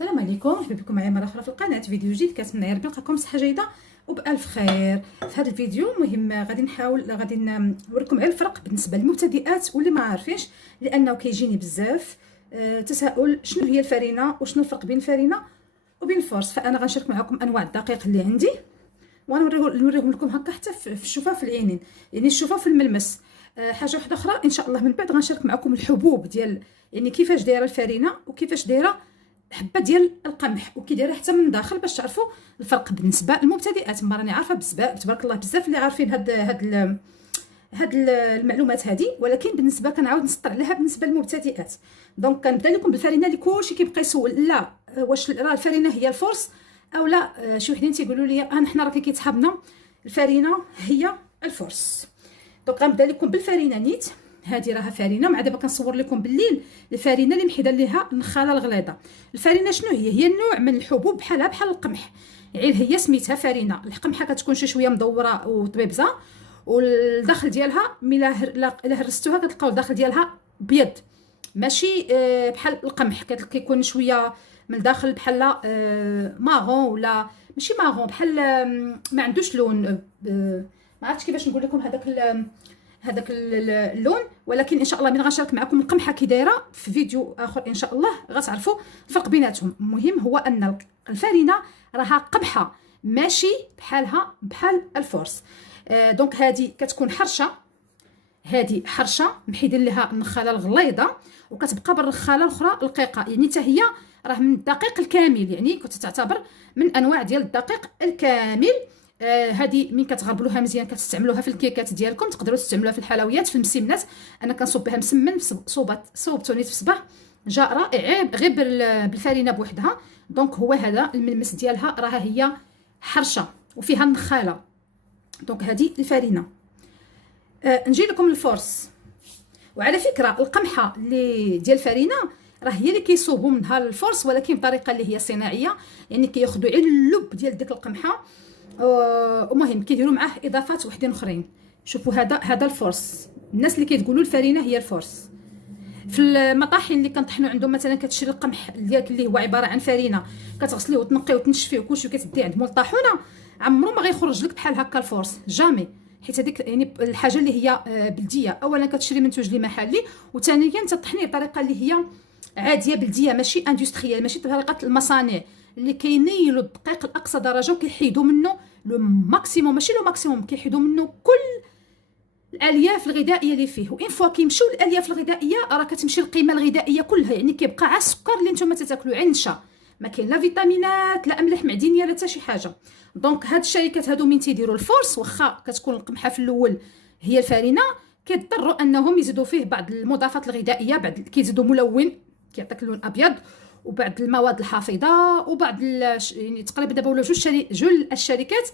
السلام عليكم، مرحبا بكم معايا مره اخرى في القناه. فيديو جديد، كنتمنى يا ربي نلقاكم بصحه جيده وبالف خير. في هذا الفيديو مهم غادي نوريكم على الفرق بالنسبه للمبتدئات واللي ما عارفينش، لانه كيجيني بزاف تساؤل شنو هي الفرينه وشنو الفرق بين الفرينه وبين الفورس. فانا غنشارك معكم انواع الدقيق اللي عندي، ونوريهم لكم هكا حتى في الشفاف العينين، يعني الشفاف الملمس. حاجه واحده اخرى ان شاء الله من بعد غنشارك معكم الحبوب ديال، يعني كيفاش دايره الفرينه وكيفاش دايره حبه ديال القمح وكي دايره حتى من داخل، باش تعرفوا الفرق بالنسبه للمبتدئات. ما راني عارفه بزاف تبارك الله بزاف اللي عارفين هاد المعلومات هذه، ولكن بالنسبه كنعاود نسطر عليها بالنسبه للمبتدئات. دونك كنبدا لكم بالفرينه اللي كلشي كيبقى يسول، لا واش راه الفرينه هي الفورس او لا. شي وحدين تيقولوا لي حنا راه كيتحابنا الفرينه هي الفورس. دونك غنبدا لكم بالفرينه نيت. هذه راها فرينه، مع دابا كنصور لكم بالليل الفرينه اللي محيده ليها النخاله الغليظه. الفرينه شنو هي النوع من الحبوب بحال القمح، يعني هي سميتها فرينه. القمحه كتكون شي شويه مدوره وطبيبزه، والداخل ديالها الا هرستوها كتلقاو الداخل ديالها بيض، ماشي بحال القمح كيكون شويه من الداخل بحال مارون، ولا ماشي مارون، بحال ما عندوش لون. ما عرفتش كيفاش نقول لكم هذاك اللون، ولكن ان شاء الله من غنشارك معكم القمحه كي دايره في فيديو اخر ان شاء الله غتعرفوا الفرق بيناتهم. المهم هو ان الفرينه راها قمحه ماشي بحال الفورس. دونك هذه كتكون حرشه، هذه حرشه محيدين لها النخاله الغليظه، وكتبقى بالنخاله الاخرى الرقيقه، يعني حتى هي راه من الدقيق الكامل، يعني كتعتبر من انواع ديال الدقيق الكامل. هذه من كتغربلوها مزيان كتستعملوها في الكيكات ديالكم، تقدروا تستعملوها في الحلويات في المسمنات. انا كنصوب بها مسمن صوبته نيت في الصباح، جاء رائع غير بالفرينه بوحدها. دونك هو هذا الملمس ديالها، راها هي حرشه وفيها النخاله. دونك هذه الفرينه. نجي لكم الفورس. وعلى فكره القمحه اللي ديال الفرينه راه هي اللي كيصوبوا منها الفورس، ولكن بطريقه اللي هي صناعيه، يعني كياخذوا غير اللب ديال ديك القمحه، ومهم كيديروا معاه اضافات وحدين اخرين. شوفوا هذا الفورس. الناس اللي كيتقولوا الفرينه هي الفورس، في المطاحن اللي كنطحنوا عندهم مثلا كتشري القمح ديالك اللي هو عباره عن فرينه، كتغسليه وتنقيه وتنشفيه وكلشي وكتديه عند مول الطاحونه، عمرو ما غيخرج لك بحال هكا الفورس، جامي. حيت هذيك يعني الحاجه اللي هي بلديه، اولا كتشري منتوج اللي محلي، وثانيا تطحنيه بطريقه اللي هي عاديه بلديه، ماشي اندستريال، ماشي بطريقه المصانع اللي كينيلوا الدقيق لاقصى درجه وكيحيدوا منه لو ماكسيموم، ماشي لو ماكسيموم، كيحيدوا منه كل الالياف الغذائيه اللي فيه. وان فوا كيمشيو الالياف الغذائيه راه كتمشي القيمه الغذائيه كلها، يعني كيبقى على السكر اللي نتوما تاكلوا عين النشا، ما كاين لا فيتامينات لا املاح معدنيه لا حتى شي حاجه. دونك هاد الشركات هادو من تيديروا الفورس، واخا كتكون القمحه في الاول هي الفرينه، كيضطروا انهم يزيدوا فيه بعض المضافات الغذائيه، بعض كيزيدوا ملون كيعطيك اللون ابيض، وبعض المواد الحافظه، وبعض يعني تقريبا دابا ولاو جوج الشركات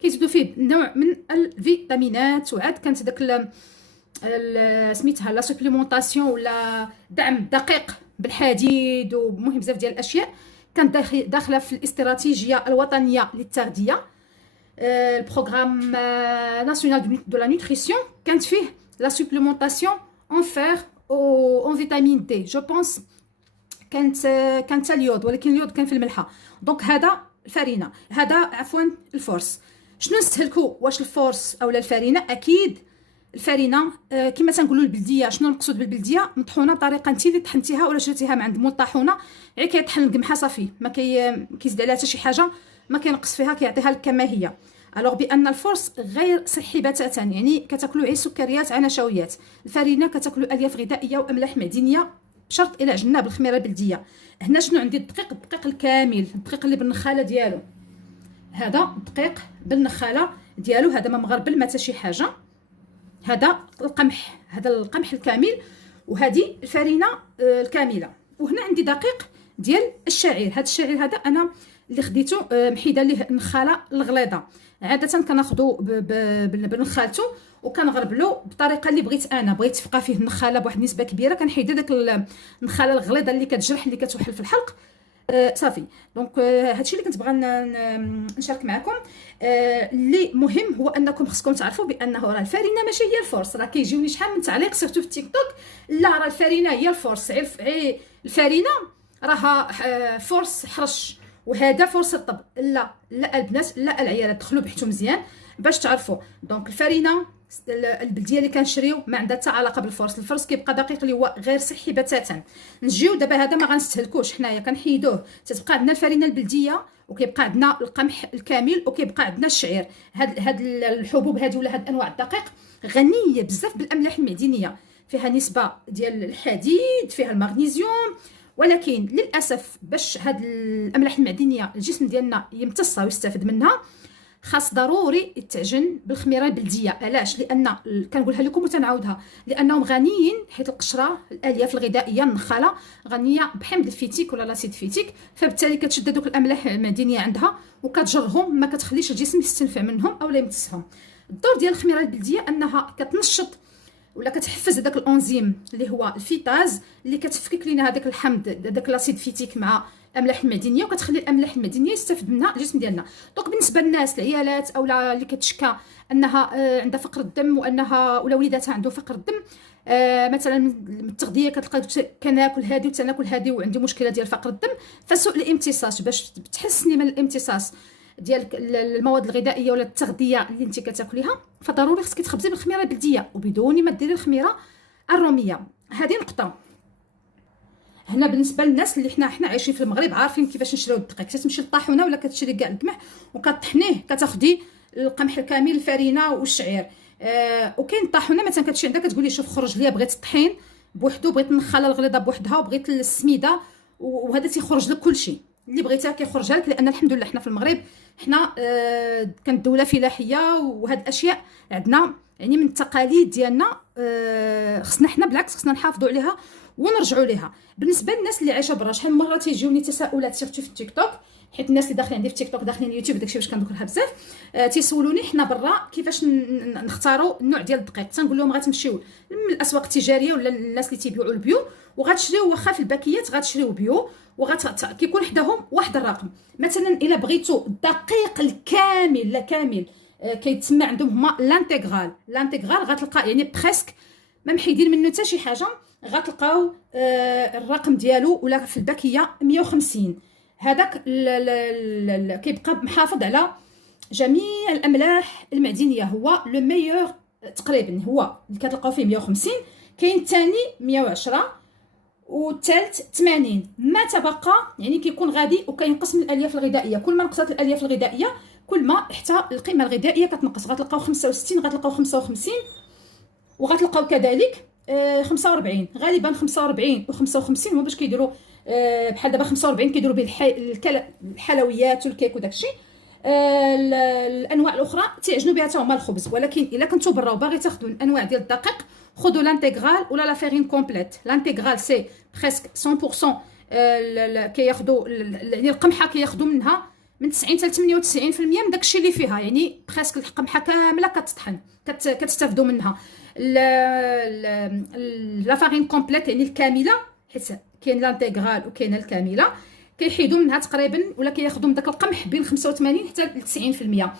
كيزيدوا فيه نوع من الفيتامينات. وعاد كانت داك سميتها لا سوبليمونطاسيون ولا دعم دقيق بالحديد، ومهم بزاف ديال الاشياء كانت داخله في الاستراتيجيه الوطنيه للتغذيه، البروغرام ناسيونال دو لا نوتريسيون. كانت فيه لا سوبليمونطاسيون اون فير او اون فيتامين دي، جو بونس كانت اليود، ولكن اليود كان في الملحه. دونك هذا الفرينه، هذا عفوا الفورس. شنو نستهلكوا، واش الفورس او الفرينه؟ اكيد الفرينه كما تنقولوا البلديه. شنو المقصود بالبلديه؟ مطحونه بطريقه انت اللي طحنتيها ولا شريتيها من عند مول الطاحونه، غير كيطحن القمحه صافي، ما كيزيد عليها حتى شي حاجه، ما كينقص فيها، كيعطيها لك كما هي. الوغ بان الفورس غير صحي بتاتا، يعني كتاكلوا غير سكريات على نشويات. الفرينه كتاكلوا الياف غذائيه واملاح معدنيه، بشرط الى جناب الخميره البلديه. هنا شنو عندي؟ الدقيق الكامل، الدقيق اللي بالنخاله ديالو، هذا الدقيق بالنخاله ديالو، هذا ما مغربل ما حتى شي حاجه، هذا القمح، هذا القمح الكامل، وهذه الفرينه الكامله. وهنا عندي دقيق ديال الشعير. هذا الشعير هذا انا اللي خديته محيده ليه النخاله الغليظه. عاده كناخذو بنخالته وكنغربلو بطريقه اللي بغيت انا، بغيت تبقى فيه النخاله بواحد النسبه كبيره، كنحيد داك النخاله الغليظه اللي كتجرح اللي كتوحل في الحلق. صافي. دونك هادشي اللي كنت باغا نشارك معكم. اللي مهم هو انكم خصكم تعرفوا بانه راه الفرينه ماشي هي الفورس. راه كيجيوني شحال من تعليق سيرتو في التيك توك، لا راه الفرينه هي الفورس، الفرينه راها فرص حرش، وهذا فرصه طب. لا البنات لا العيالات دخلوا بحثوا مزيان باش تعرفوا. دونك الفرينه البلديه اللي كنشريو ما عندها حتى علاقه بالفرص. الفرص كيبقى دقيق اللي هو غير صحي بتاتا. نجيو دابا هذا ما غنستهلكوش حنايا، كنحيدوه. تتبقى عندنا الفرينه البلديه، وكيبقى عندنا القمح الكامل، وكيبقى عندنا الشعير. هاد الحبوب هذه ولا هاد انواع الدقيق غنيه بزاف بالاملاح المعدنيه، فيها نسبه ديال الحديد، فيها المغنيسيوم. ولكن للاسف باش هاد الاملاح المعدنيه الجسم ديالنا يمتصها ويستافد منها، خاص ضروري التعجن بالخميره البلديه. علاش؟ لان كنقولها لكم وتنعاودها، لانهم غنيين، حيت القشره الالياف الغذائيه النخاله غنيه بحمض الفيتيك ولا لاسيد فيتيك، فبالتالي كتشد دوك الاملاح المعدنيه عندها وكتجرهم، ما كتخليش الجسم يستنفع منهم او لا يمتصهم. الدور ديال الخميره البلديه انها كتنشط ولا كتحفز هذاك الانزيم اللي هو الفيتاز، اللي كتفكك لينا هذاك الحمض، هذاك لاسيد فيتيك مع الاملاح المعدنيه، وكتخلي الاملاح المعدنيه يستافد منها الجسم ديالنا. دونك بالنسبه للناس العيالات او اللي كتشكى انها عندها فقر الدم، وانها ولا وليداتها عندهم فقر الدم، مثلا من التغذيه كتلقى كناكل هادي وتناكل هادي وعندي مشكله ديال فقر الدم، فسوء الامتصاص. باش تحسني من الامتصاص ديال المواد الغذائيه ولا التغذيه اللي انت كتاكليها، فضروري خصك تخبزي بالخميره البلديه وبدون ما ديري الخميره الروميه. هذه نقطه. هنا بالنسبه للناس اللي حنا عايشين في المغرب عارفين كيفاش نشريو الدقيق. كتمشي للطاحونه ولا كتشري كاع القمح وكطحنيه، كتاخدي القمح الكامل، الفرينه والشعير. وكاين الطاحونه مثلا كتمشي عندها كتقولي شوف خرج ليا بغيت الطحين بوحدو، بغيت النخاله الغليظه بوحدها، وبغيت السميده، وهذا تيخرج لك كلشي اللي بغيتها كيخرجها لك. لان الحمد لله حنا في المغرب حنا كانت دوله فلاحيه، وهاد الاشياء عندنا يعني من التقاليد ديالنا. خصنا حنا بالعكس خصنا نحافظوا عليها ونرجعوا ليها. بالنسبه للناس اللي عايشه برا، شحال من مره تيجيوني تساؤلات سيرتو في التيك توك، حيت الناس اللي داخلين عندي في التيك توك داخلين اليوتيوب داكشي باش كنذكرها بزاف، تيسولوني حنا برا كيفاش نختاروا النوع ديال الدقيق. تنقول لهم غتمشيو من الاسواق التجاريه ولا الناس اللي تيبيعوا البيو، وغتشريو واخا في الباكيات غتشريو بيو، كيكون حداهم واحد الرقم. مثلا الا بغيتو الدقيق الكامل لا كامل، كيتسمى عندهم هما لانتيغرال غتلقى يعني بريسك ما محيدين منه حتى شي حاجه، غتلقاو الرقم ديالو ولا في الباكيه 150. هذاك كيبقى محافظ على جميع الاملاح المعدنيه، هو لو ميور تقريبا، هو اللي كتلقاو فيه 150. كاين الثاني 110 والثالث 80. ما تبقى يعني كيكون غادي وكينقص من الالياف الغذائيه. كل ما نقصت الالياف الغذائيه كل ما حتى القيمه الغذائيه كتنقص. غتلقاو 65، غتلقاو 55، وغتلقاو كذلك 45. غالبا 45 و55 هما باش كيديروا بحال دابا 45 كيديروا به الحلويات والكيك وداكشي. الانواع الاخرى تيعجنوا بها حتى هما الخبز. ولكن الا كنتو برا وباغي تاخذوا الانواع ديال الدقيق، خذوا لانتيغرال ولا لا فارين كومبليت. لانتيغرال سي بريسك 100%، كياخذوا يعني القمحه كياخذوا منها من 90 حتى 98% من داكشي اللي فيها، يعني بريسك القمحه كامله كتطحن كتستافدوا منها. لا فارين كومبليت يعني الكامله، حيت كاين لانتيغرال وكاين الكامله، كيحيدوا منها تقريبا ولا كياخذوا من داك القمح بين 85 حتى ل 90%.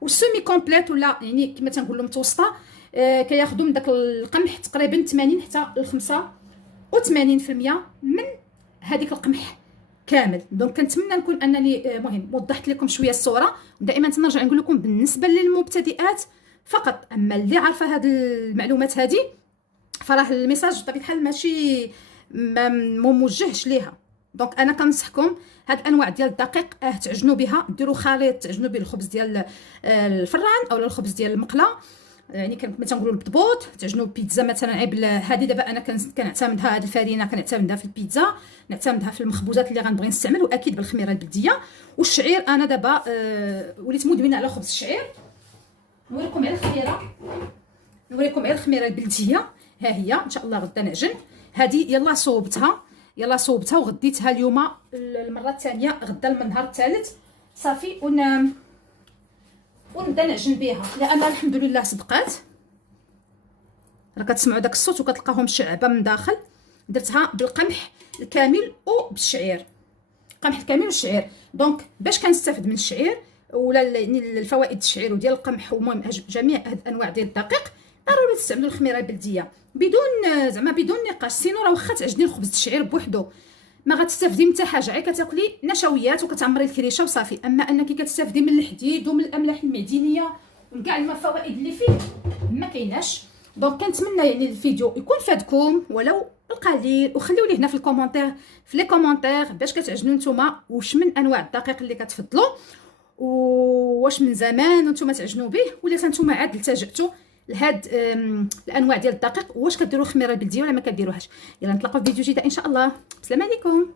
والسيمي كومبليت ولا يعني كما تنقولوا متوسطه، كياخذوا من داك القمح تقريبا 80 حتى ل 85% من هذيك القمح كامل. دونك كنتمنى نكون انني مهم وضحت لكم شويه الصوره. دائما تنرجع نقول لكم بالنسبه للمبتدئات فقط، اما اللي عارفه هذه المعلومات هذه فراه الميساج بطبيعه الحال ماشي موجهش ليها. دونك انا كنصحكم هاد انواع ديال الدقيق تعجنوا بها، ديروا خليط تعجنوا به الخبز ديال الفران او الخبز ديال المقله، يعني كما تنقولوا البطبوط، تعجنوا بيتزا مثلا عيب. هذه دابا انا كنعتمدها، هذه الفرينه كنعتمدها في البيتزا، نعتمدها في المخبوزات اللي غنبغي نستعمل، واكيد بالخميره البلديه. والشعير انا دابا وليت مدمنه على خبز الشعير. نوريكم على الخميره البلديه. ها هي ان شاء الله غدا نعجن. هذه يلا صوبتها وغديتها اليوم المره الثانيه، غدا النهار الثالث صافي ونبدا نعجن بها، لان الحمد لله صدقات. راه كتسمعوا داك الصوت وكتلقاهم شعبه من داخل. درتها بالقمح الكامل وبالشعير، القمح الكامل والشعير. دونك باش كنستافد من الشعير ولا الفوائد الشعير وديال القمح ومهم جميع هاد الانواع ديال الدقيق، ضروري تستعملوا الخميره البلديه بدون نقاش. سينو راه واخا تعجني الخبز الشعير بوحدو ما غتستافدي من حتى حاجه، غير كتاكلي نشويات وكتعمري الكريشه وصافي. اما انك كتستافدي من الحديد ومن الاملاح المعدنيه ومن كاع الفوائد اللي فيه ما كايناش. دونك كنتمنى يعني الفيديو يكون فادكم ولو القليل، وخليو لي هنا في الكومونتير في لي كومونتير باش كتعجبوا نتوما، واش من انواع الدقيق اللي كتفضلوا، واش من زمان نتوما تعجنوا به ولا نتوما عاد التجأتوا لهاد الانواع ديال الدقيق، واش كديروا خميره البلديه ولا ما كديروهاش. يلا نتلاقاو في فيديو جديد ان شاء الله. السلام عليكم.